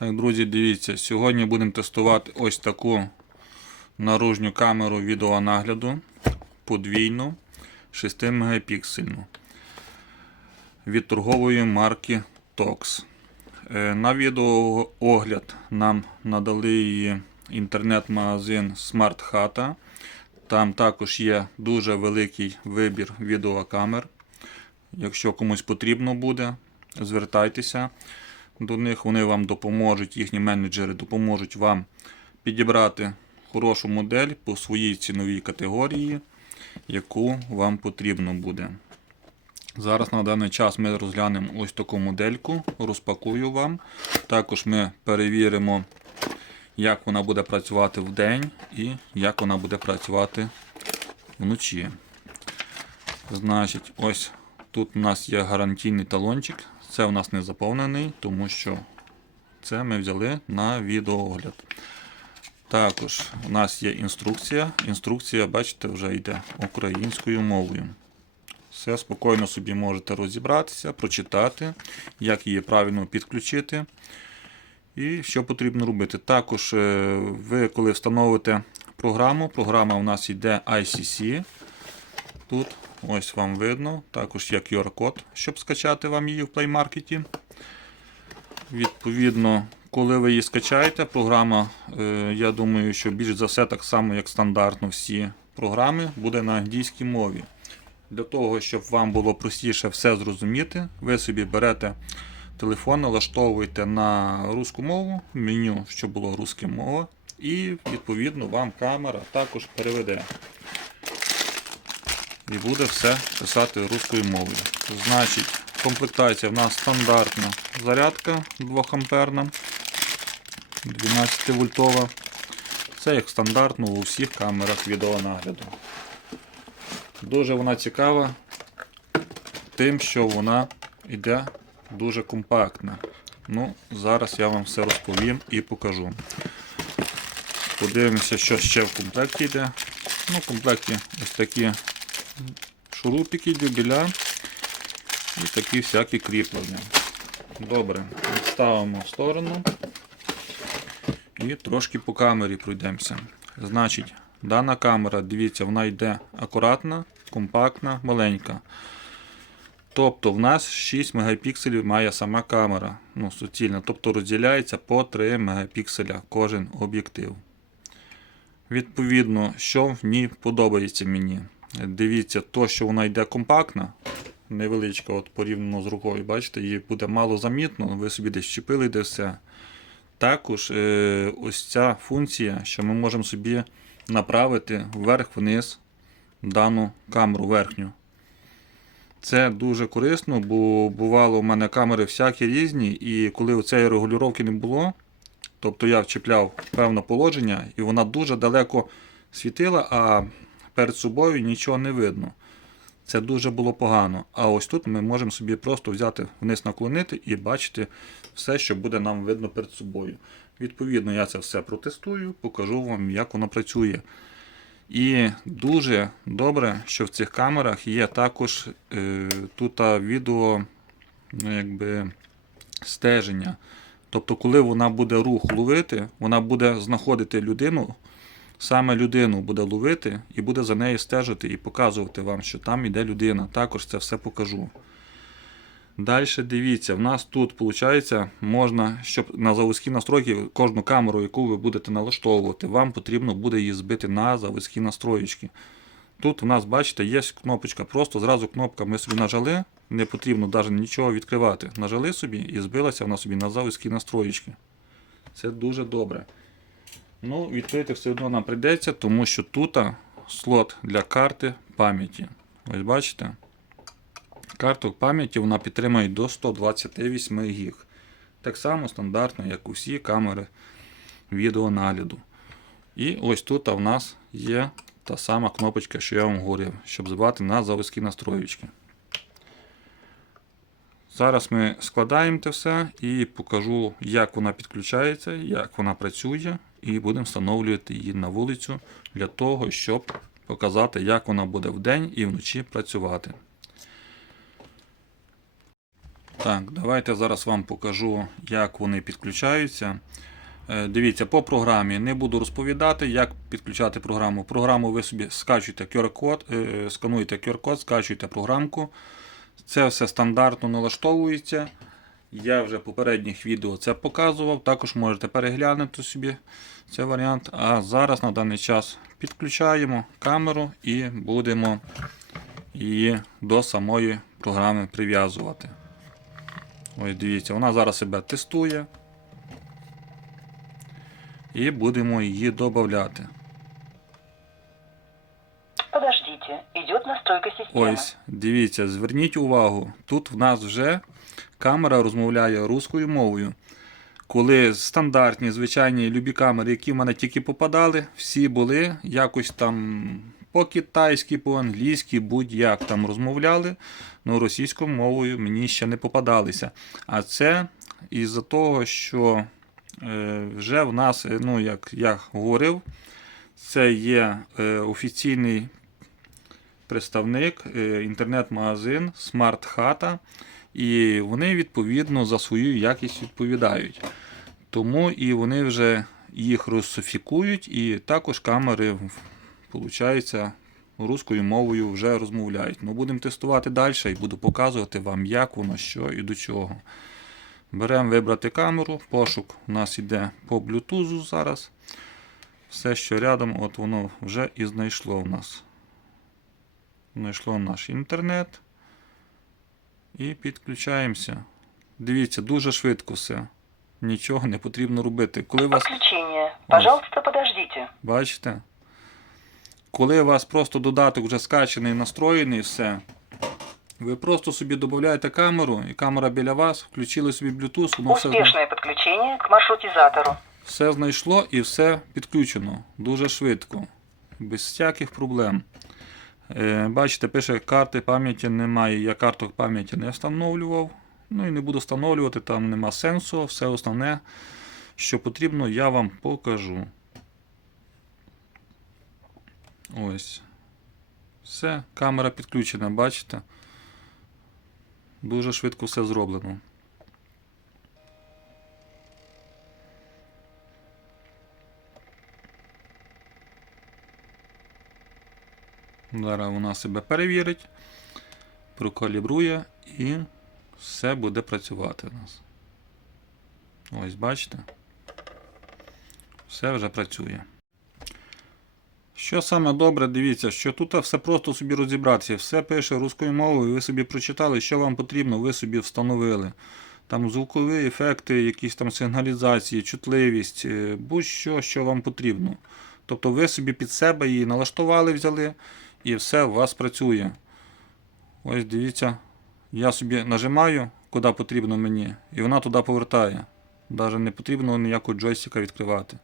Так, друзі, дивіться, сьогодні будемо тестувати ось таку наружню камеру відеонагляду подвійну 6 мегапіксельну від торгової марки TOX. Е, На відеоогляд нам надали її інтернет-магазин Smart Hata. Там також є дуже великий вибір відеокамер. Якщо комусь потрібно буде, звертайтеся до них, вони вам допоможуть, їхні менеджери допоможуть вам підібрати хорошу модель по своїй ціновій категорії, яку вам потрібно буде. Зараз на даний час ми розглянемо ось таку модельку, розпакую вам. Також ми перевіримо, як вона буде працювати в день і як вона буде працювати вночі. Значить, ось тут у нас є гарантійний талончик. Це у нас не заповнений, тому що це ми взяли на відеоогляд. Також у нас є інструкція. Інструкція, бачите, вже йде українською мовою. Все спокійно собі можете розібратися, прочитати, як її правильно підключити і що потрібно робити. Також е, ви, коли встановите програму, програма у нас йде ICC. Тут ось вам видно. Також є QR-код, щоб скачати вам її в Play Market. Відповідно, коли ви її скачаєте, програма, е, я думаю, що більш за все, так само, як стандартно всі програми, буде на англійській мові. Для того, щоб вам було простіше все зрозуміти, ви собі берете телефон, налаштовуєте на русську мову, меню, щоб було русська мова, і відповідно вам камера також переведе. І буде все писати русською мовою. Значить, комплектація в нас стандартна зарядка 2 амперна 12 вольтова. Це як стандартно у всіх камерах відеонагляду. Дуже вона цікава тим, що вона йде дуже компактна. Ну, Зараз я вам все розповім і покажу. Подивимося, що ще в комплекті йде. Ну, В комплекті ось такі шурупики, дюбеля і такі всякі кріплення. Добре, відставимо в сторону і трошки по камері пройдемося. Значить, дана камера, дивіться, вона йде акуратна, компактна, маленька. Тобто в нас 6 мегапікселів має сама камера. Ну, суцільна, тобто розділяється по 3 мегапікселя кожен об'єктив. Відповідно, що в ній подобається мені. Дивіться, то, що вона йде компактна, невеличка, от порівняно з рукою, бачите, її буде мало замітно, ви собі десь чіпили де все. Також е, ось ця функція, що ми можемо собі направити вверх-вниз дану камеру верхню. Це дуже корисно, бо бувало у мене камери всякі різні, і коли цієї регулювання не було, тобто я вчепляв певне положення, і вона дуже далеко світила, а перед собою нічого не видно. Це дуже було погано. А ось тут ми можемо собі просто взяти вниз наклонити і бачити все, що буде нам видно перед собою. Відповідно, я це все протестую, покажу вам, як воно працює. І дуже добре, що в цих камерах є також е, тут відео ну, якби, стеження. Тобто, коли вона буде рух ловити, вона буде знаходити людину, саме людину буде ловити і буде за нею стежити і показувати вам, що там іде людина. Також це все покажу. Далі дивіться, в нас тут виходить, можна, щоб на заводські настройки кожну камеру, яку ви будете налаштовувати, вам потрібно буде її збити на заводські настроєчки. Тут у нас, бачите, є кнопочка. Просто зразу кнопка ми собі нажали, не потрібно навіть нічого відкривати. Нажали собі і збилася вона собі на заводські настроєчки. Це дуже добре. Ну, Відкрити все одно нам прийдеться, тому що тут слот для карти пам'яті. Ось бачите? Карту пам'яті вона підтримує до 128 ГБ. Так само стандартно, як усі камери відеонагляду. І ось тут у нас є та сама кнопочка, що я вам говорив, щоб збивати на заводські настроєчки. Зараз ми складаємо це все і покажу, як вона підключається, як вона працює, і будемо встановлювати її на вулицю для того, щоб показати, як вона буде вдень і вночі працювати. Так, давайте зараз вам покажу, як вони підключаються. Е, Дивіться, по програмі не буду розповідати, як підключати програму. Програму ви собі скачуєте QR-код, е, скануєте QR-код, скачуєте програмку. Це все стандартно налаштовується. Я вже в попередніх відео це показував. Також можете переглянути собі цей варіант. А зараз на даний час підключаємо камеру і будемо її до самої програми прив'язувати. Ось дивіться, вона зараз себе тестує. І будемо її додати. Идет настройка системы. Ось, дивіться, зверніть увагу, тут в нас вже камера розмовляє руською мовою. Коли стандартні, звичайні любі камери, які в мене тільки попадали, всі були якось там по-китайськи, по-англійськи, будь-як там розмовляли, але російською мовою мені ще не попадалися. А це із-за того, що е, вже в нас, е, ну як я говорив, це є е, офіційний представник, е, інтернет-магазин Смарт Хата, і вони відповідно за свою якість відповідають. Тому і вони вже їх русифікують, і також камери, виходить, руською мовою вже розмовляють. Ну, будемо тестувати далі і буду показувати вам, як воно, що і до чого. Беремо вибрати камеру, пошук у нас йде по Bluetooth зараз. Все, що рядом, от воно вже і знайшло у нас. Знайшло наш інтернет. І підключаємося. Дивіться, дуже швидко все. Нічого не потрібно робити. Коли вас. Пожалуйста, подождите. бачите? Коли у вас просто додаток вже скачаний, настроєний, все. Ви просто собі додаєте камеру, і камера біля вас, включили собі Bluetooth, воно все, Успешное подключение к маршрутизатору. все знайшло і все підключено. Дуже швидко. Без всяких проблем. Е, бачите, пише, карти пам'яті немає. Я карток пам'яті не встановлював. Ну і не буду встановлювати, там нема сенсу. Все основне, що потрібно, я вам покажу. Ось. Все, камера підключена, бачите? Дуже швидко все зроблено. Зараз вона себе перевірить, прокалібрує і все буде працювати у нас. Ось, бачите? Все вже працює. Що саме добре, дивіться, що тут все просто собі розібратися. Все пише рускою мовою, ви собі прочитали, що вам потрібно, ви собі встановили. Там звукові ефекти, якісь там сигналізації, чутливість, е, будь-що, що вам потрібно. Тобто ви собі під себе її налаштували, взяли, і все у вас працює. Ось дивіться, я собі нажимаю, куди потрібно мені, і вона туди повертає. Навіть не потрібно ніякого джойстика відкривати.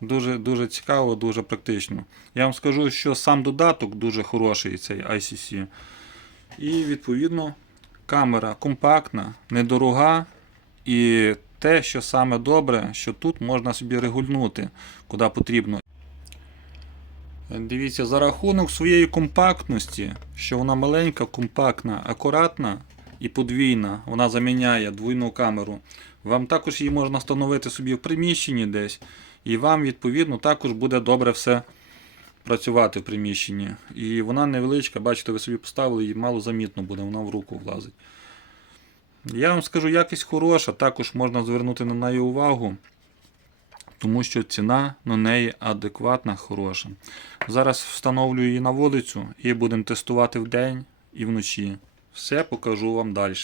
Дуже, дуже цікаво, дуже практично. Я вам скажу, що сам додаток дуже хороший, цей ICC. І відповідно камера компактна, недорога. І те, що саме добре, що тут можна собі регульнути, куди потрібно. Дивіться, за рахунок своєї компактності, що вона маленька, компактна, акуратна і подвійна, вона заміняє двойну камеру. Вам також її можна встановити собі в приміщенні десь, і вам, відповідно, також буде добре все працювати в приміщенні. І вона невеличка, бачите, ви собі поставили, і мало замітно буде, вона в руку влазить. Я вам скажу, якість хороша, також можна звернути на неї увагу, тому що ціна на неї адекватна, хороша. Зараз встановлю її на вулицю і будемо тестувати вдень і вночі. Все покажу вам далі.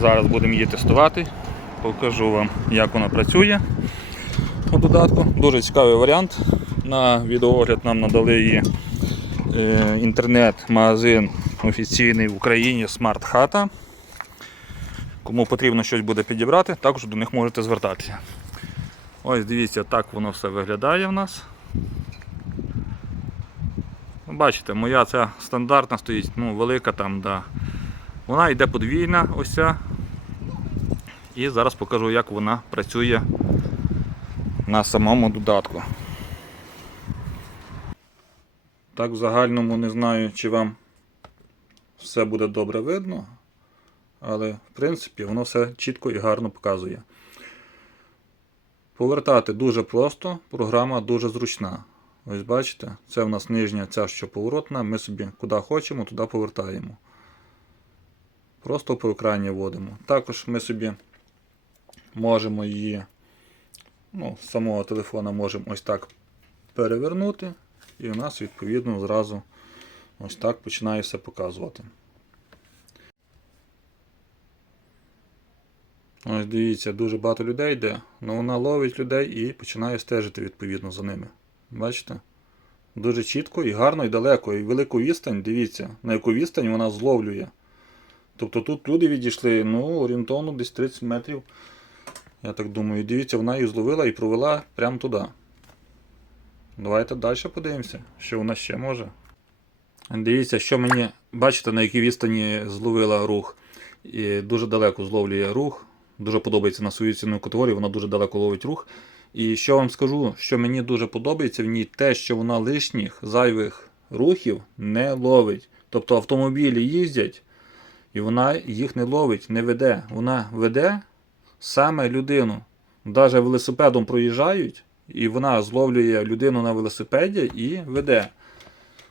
Зараз будемо її тестувати. Покажу вам, як вона працює у додатку. Дуже цікавий варіант. На відеоогляд нам надали її е, інтернет-магазин офіційний в Україні Смарт Хата. Кому потрібно щось буде підібрати, також до них можете звертатися. Ось дивіться, так воно все виглядає в нас. Ну, Бачите, моя ця стандартна стоїть, ну, велика там, да. Вона йде подвійна, ось ця. І зараз покажу, як вона працює на самому додатку. Так, в загальному не знаю, чи вам все буде добре видно, але в принципі воно все чітко і гарно показує. Повертати дуже просто, програма дуже зручна. Ось бачите, це в нас нижня ця що поворотна, ми собі куди хочемо, туди повертаємо. Просто по екрані вводимо. Також ми собі можемо її ну, з самого телефона можемо ось так перевернути, і у нас відповідно зразу ось так починає все показувати. Ось дивіться, дуже багато людей йде, але вона ловить людей і починає стежити відповідно за ними. Бачите? Дуже чітко і гарно, і далеко, і велику відстань, дивіться, на яку відстань вона зловлює. Тобто тут люди відійшли ну, орієнтовно десь 30 метрів. Я так думаю, дивіться, вона їх зловила і провела прямо туди. Давайте далі подивимося, що вона ще може. Дивіться, що мені, бачите, на якій відстані зловила рух. І дуже далеко зловлює рух. Дуже подобається на свою ціну категорію, вона дуже далеко ловить рух. І що вам скажу, що мені дуже подобається в ній те, що вона лишніх зайвих рухів не ловить. Тобто автомобілі їздять, і вона їх не ловить, не веде. Вона веде саме людину. Навіть велосипедом проїжджають, і вона зловлює людину на велосипеді і веде.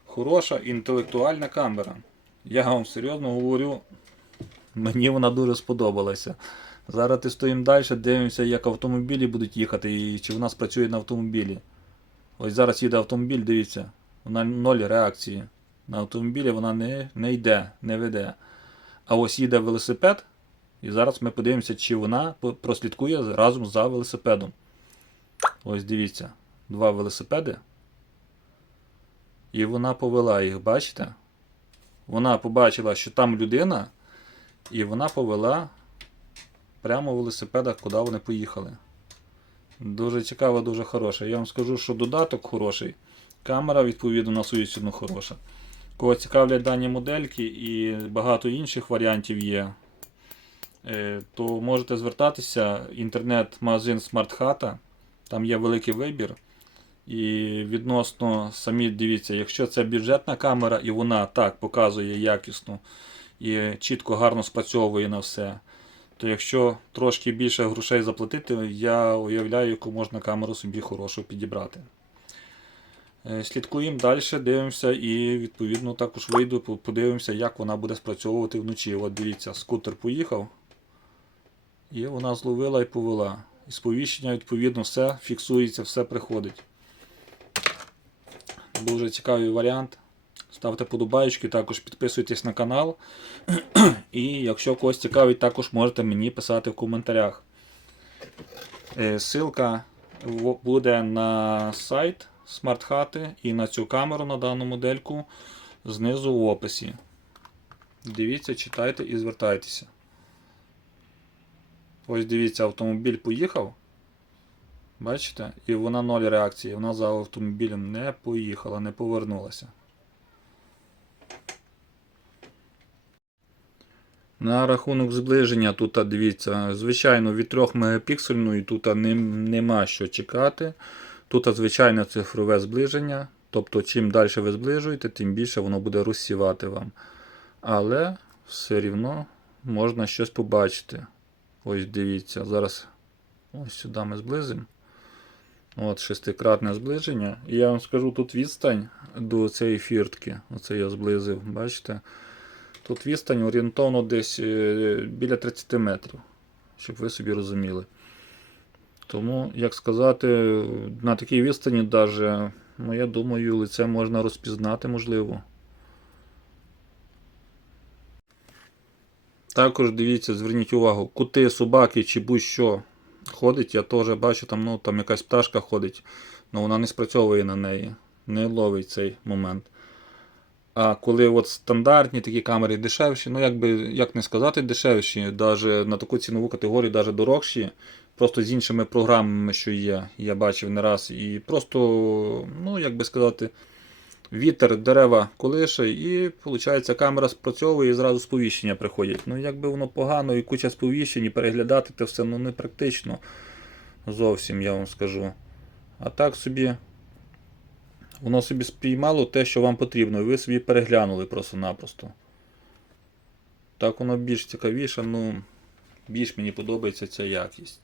Хороша інтелектуальна камера. Я вам серйозно говорю, мені вона дуже сподобалася. Зараз тестуємо далі, дивимося, як автомобілі будуть їхати і чи вона спрацює на автомобілі. Ось зараз їде автомобіль, дивіться, вона ноль реакції. На автомобілі вона не, не йде, не веде. А ось їде велосипед, і зараз ми подивимося, чи вона прослідкує разом за велосипедом. Ось дивіться, два велосипеди. І вона повела їх, бачите? Вона побачила, що там людина, і вона повела прямо велосипеда, куди вони поїхали. Дуже цікаво, дуже хороше. Я вам скажу, що додаток хороший. Камера, відповідно, на свою хороша. Кого цікавлять дані модельки і багато інших варіантів є, е, то можете звертатися. Інтернет-магазин SmartHata. Там є великий вибір. І відносно самі дивіться, якщо це бюджетна камера і вона так показує якісно і чітко гарно спрацьовує на все, то якщо трошки більше грошей заплатити, я уявляю, яку можна камеру собі хорошу підібрати. Е, Слідкуємо далі, дивимося і відповідно також вийду, подивимося, як вона буде спрацьовувати вночі. От дивіться, скутер поїхав, і вона зловила і повела. І сповіщення, відповідно, все фіксується, все приходить. Дуже цікавий варіант. Ставте подобаєчки, також підписуйтесь на канал. І якщо когось цікавить, також можете мені писати в коментарях. Е, Ссылка буде на сайт смарт-хати і на цю камеру на дану модельку знизу в описі. Дивіться, читайте і звертайтеся. Ось дивіться, автомобіль поїхав. Бачите? І вона ноль реакції. Вона за автомобілем не поїхала, не повернулася. На рахунок зближення тут дивіться, звичайно, від 3 мегапіксельної тут а, нема що чекати. Тут а, звичайне цифрове зближення. Тобто, чим далі ви зближуєте, тим більше воно буде розсівати вам. Але все рівно можна щось побачити. Ось дивіться, зараз ось сюди ми зблизимо. От шестикратне зближення. І я вам скажу, тут відстань до цієї фіртки. Оце я зблизив, бачите? Тут відстань орієнтовно десь е, біля 30 метрів, щоб ви собі розуміли. Тому, як сказати, на такій відстані даже, ну, я думаю, лице можна розпізнати, можливо. Також дивіться, зверніть увагу, кути, собаки чи будь-що ходить, я теж бачу, там, ну, там якась пташка ходить, але вона не спрацьовує на неї, не ловить цей момент. А коли от стандартні такі камери дешевші, ну як би, як не сказати дешевші, навіть на таку цінову категорію, навіть дорожчі, просто з іншими програмами, що є, я бачив не раз. І просто, ну як би сказати, вітер, дерева колише, і виходить, камера спрацьовує і зразу сповіщення приходять. Ну якби воно погано і куча сповіщень, і переглядати це все ну, не практично. Зовсім я вам скажу. А так собі Воно собі спіймало те, що вам потрібно, і ви собі переглянули просто-напросто. Так воно більш цікавіше, ну, більш мені подобається ця якість.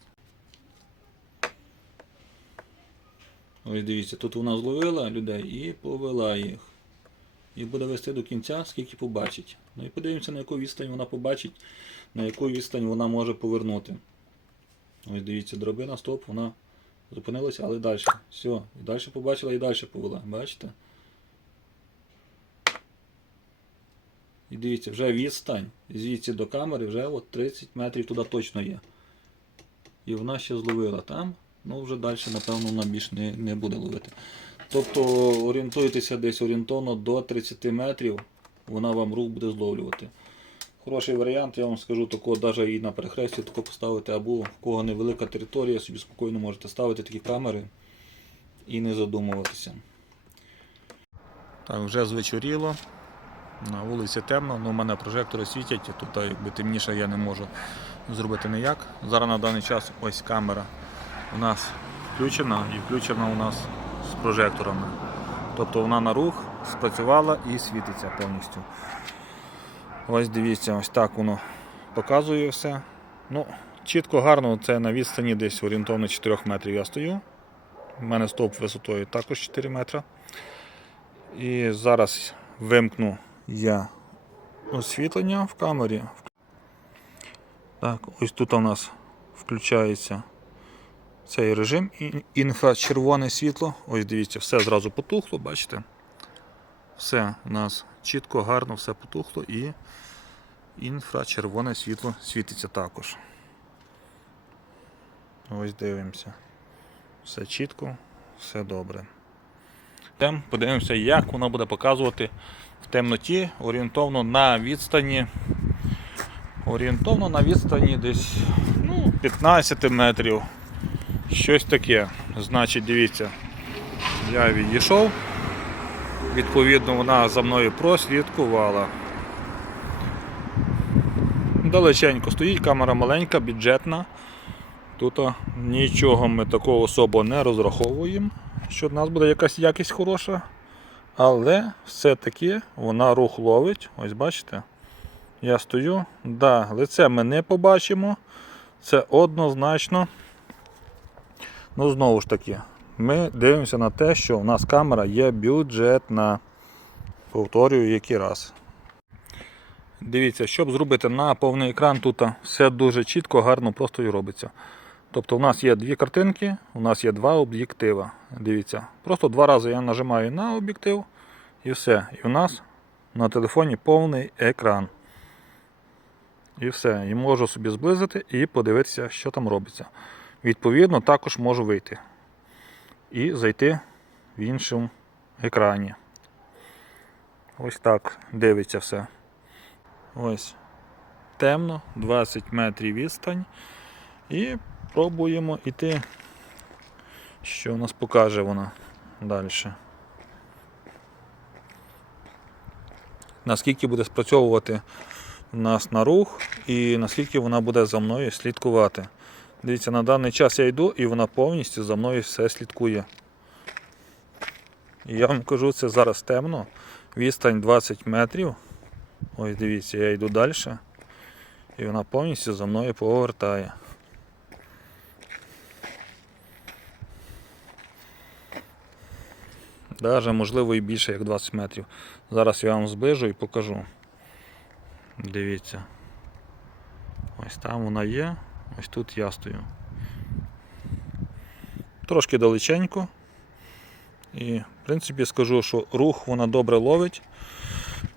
Ось дивіться, тут вона зловила людей і повела їх. І буде вести до кінця, скільки побачить. Ну і подивимося, на яку відстань вона побачить, на яку відстань вона може повернути. Ось дивіться, дробина, стоп, вона зупинилася, але далі. Все, і далі побачила і далі повела. Бачите? І дивіться, вже відстань звідси до камери вже от 30 метрів туди точно є. І вона ще зловила там, ну вже далі, напевно, вона більш не, не буде ловити. Тобто орієнтуйтеся десь орієнтовно до 30 метрів, вона вам рух буде зловлювати. Хороший варіант, я вам скажу, такого навіть і на перехресті тако поставити, або в кого невелика територія, собі спокійно можете ставити такі камери і не задумуватися. Так, вже звечоріло. На вулиці темно, але в мене прожектори світять, тут якби темніше я не можу зробити ніяк. Зараз на даний час ось камера у нас включена і включена у нас з прожекторами. Тобто вона на рух спрацювала і світиться повністю. Ось дивіться, ось так воно показує все. Ну, Чітко, гарно, це на відстані десь орієнтовно 4 метрів я стою. У мене стовп висотою також 4 метри. І зараз вимкну я освітлення в камері. Так, ось тут у нас включається цей режим інфрачервоне світло. Ось дивіться, все зразу потухло, бачите? Все у нас чітко, гарно, все потухло і інфрачервоне світло світиться також. Ось дивимося. Все чітко, все добре. Йдемо, подивимося, як воно буде показувати в темноті орієнтовно на відстані. Орієнтовно на відстані десь ну, 15 метрів. Щось таке. Значить, дивіться, я відійшов. Відповідно, вона за мною прослідкувала. Далеченько стоїть, камера маленька, бюджетна. Тут нічого ми такого особо не розраховуємо, що в нас буде якась якість хороша. Але все-таки вона рух ловить. Ось бачите. Я стою. Да, лице ми не побачимо. Це однозначно. Ну, знову ж таки, ми дивимося на те, що у нас камера є бюджетна. Повторюю, який раз. Дивіться, щоб зробити на повний екран, тут все дуже чітко, гарно просто і робиться. Тобто у нас є дві картинки, у нас є два об'єктива. Дивіться, просто два рази я нажимаю на об'єктив і все. І у нас на телефоні повний екран. І все. І можу собі зблизити і подивитися, що там робиться. Відповідно, також можу вийти і зайти в іншому екрані. Ось так дивиться все. Ось темно, 20 метрів відстань. І пробуємо йти, що у нас покаже вона далі. Наскільки буде спрацьовувати у нас на рух і наскільки вона буде за мною слідкувати. Дивіться, на даний час я йду і вона повністю за мною все слідкує. І я вам кажу, це зараз темно, відстань 20 метрів. Ось дивіться, я йду далі. І вона повністю за мною повертає. Даже можливо і більше як 20 метрів. Зараз я вам зближу і покажу. Дивіться. Ось там вона є, ось тут я стою. Трошки далеченько. І в принципі скажу, що рух вона добре ловить.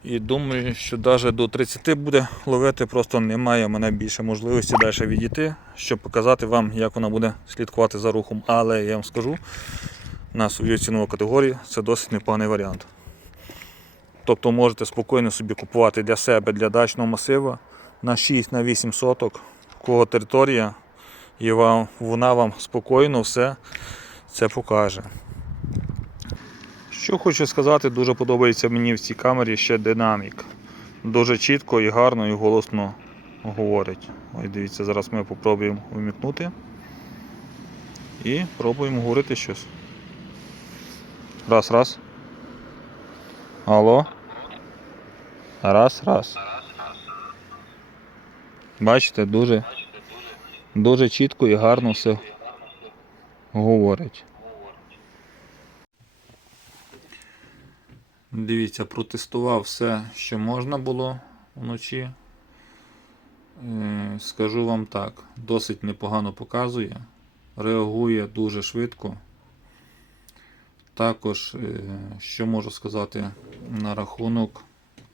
І думаю, що навіть до 30 буде ловити, просто немає в мене більше можливості далі відійти, щоб показати вам, як вона буде слідкувати за рухом. Але я вам скажу, на свою цінову категорію це досить непоганий варіант. Тобто можете спокійно собі купувати для себе, для дачного масива на 6-8 соток, кого територія, і вам, вона вам спокійно все це покаже. Що хочу сказати, дуже подобається мені в цій камері ще динамік. Дуже чітко і гарно і голосно говорить. Ось дивіться, зараз ми спробуємо вмікнути і пробуємо говорити щось. Раз, раз. Алло. Раз, раз. Бачите, дуже, дуже чітко і гарно все говорить. Дивіться, протестував все, що можна було вночі. Е, Скажу вам так, досить непогано показує, реагує дуже швидко. Також, е, що можу сказати на рахунок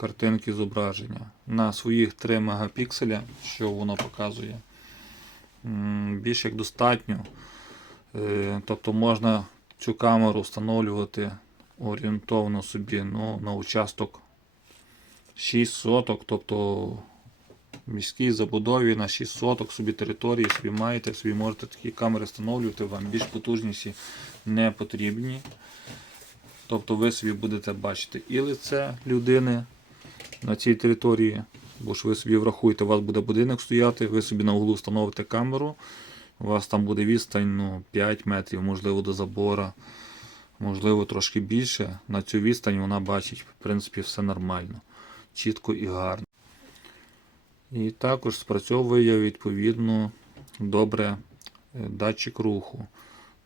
картинки зображення. На своїх 3 мегапікселя, що воно показує, більш як достатньо. Е, Тобто можна цю камеру встановлювати орієнтовно собі ну, на участок 6 соток, тобто міській забудові на 6 соток собі території собі маєте, собі можете такі камери встановлювати, вам більш потужніші не потрібні. Тобто ви собі будете бачити і лице людини на цій території, бо ж ви собі врахуєте, у вас буде будинок стояти, ви собі на углу встановите камеру, у вас там буде відстань ну, 5 метрів, можливо, до забора, можливо, трошки більше. На цю відстань вона бачить, в принципі, все нормально, чітко і гарно. І також спрацьовує відповідно добре е, датчик руху.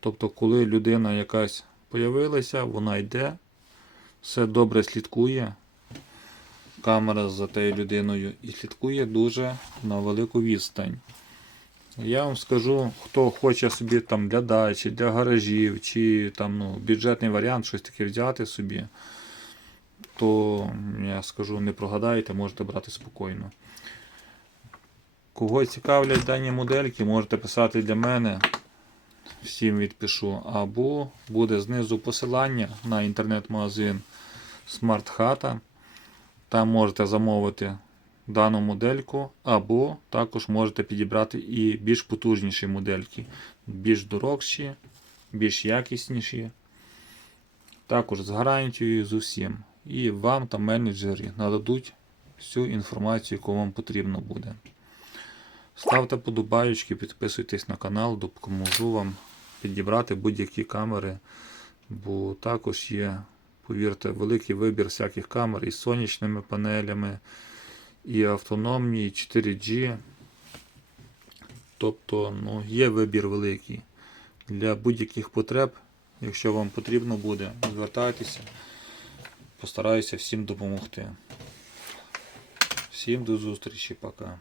Тобто, коли людина якась появилася, вона йде, все добре слідкує. Камера за тією людиною і слідкує дуже на велику відстань. Я вам скажу, хто хоче собі там для дачі, для гаражів, чи там ну, бюджетний варіант, щось таке взяти собі, то я скажу, не прогадайте, можете брати спокійно. Кого цікавлять дані модельки, можете писати для мене. Всім відпишу. Або буде знизу посилання на інтернет-магазин Smart Hata. Там можете замовити дану модельку, або також можете підібрати і більш потужніші модельки, більш дорогші, більш якісніші. Також з гарантією з усім. І вам та менеджери нададуть всю інформацію, яку вам потрібно буде. Ставте подобаючки, підписуйтесь на канал, допоможу вам підібрати будь-які камери, бо також є, повірте, великий вибір всяких камер із сонячними панелями, і автономні, і 4G. Тобто ну, є вибір великий. Для будь-яких потреб, якщо вам потрібно буде, звертайтеся, постараюся всім допомогти. Всім до зустрічі, пока.